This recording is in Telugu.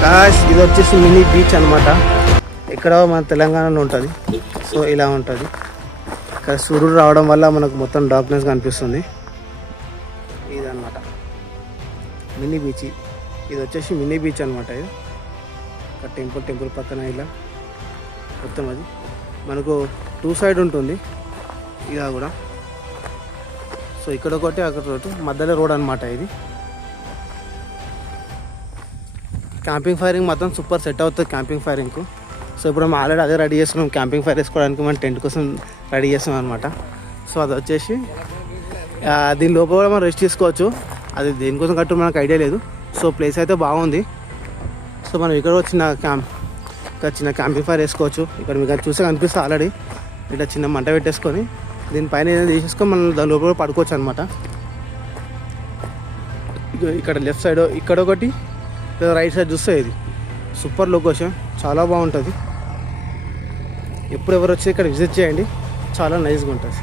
ఇది వచ్చేసి మినీ బీచ్ అనమాట ఇక్కడ మన తెలంగాణలో ఉంటుంది. సో ఇలా ఉంటుంది. ఇక్కడ సూర్యుడు రావడం వల్ల మనకు మొత్తం డార్క్నెస్ కనిపిస్తుంది. ఇదనమాట మినీ బీచ్ ఇది వచ్చేసి మినీ బీచ్ అనమాట ఇది. ఇక్కడ టెంపుల్ టెంపుల్ పక్కన ఇలా. మొత్తం అది. మనకు టూ సైడ్ ఉంటుంది. ఇలా కూడా. సో ఇక్కడ ఒకటి అక్కడ ఒకటి. మధ్యలో రోడ్ అనమాట ఇది. క్యాంపింగ్ ఫైరింగ్ మొత్తం సూపర్ సెట్ అవుతుంది క్యాంపింగ్ ఫైరింగ్కు. సో ఇప్పుడు మేము ఆల్రెడీ అదే రెడీ చేసుకున్నాం. క్యాంపింగ్ ఫైర్ వేసుకోవడానికి మనం టెంట్ కోసం రెడీ చేస్తున్నాం అనమాట సో అది వచ్చేసి దీని లోపల కూడా మనం రెస్ట్ తీసుకోవచ్చు. అది దేనికోసం కట్టు మనకు ఐడియా లేదు. సో ప్లేస్ అయితే బాగుంది. సో మనం ఇక్కడ వచ్చిన క్యాంప్ ఇక్కడ చిన్న క్యాంపింగ్ ఫైర్ వేసుకోవచ్చు. ఇక్కడ మీకు అది చూస్తే కనిపిస్తుంది ఆల్రెడీ. ఇట్లా చిన్న మంట పెట్టేసుకొని దీనిపైన ఏదైనా తీసేసుకొని మనం దాని లోపల పడుకోవచ్చు అనమాట ఇక్కడ లెఫ్ట్ సైడ్ ఇక్కడ ఒకటి లేదా రైట్ సైడ్ చూస్తే ఇది. సూపర్ లొకేషన్ చాలా బాగుంటుంది. ఎప్పుడు ఎవరు వచ్చి ఇక్కడ విజిట్ చేయండి చాలా నైస్గా ఉంటుంది.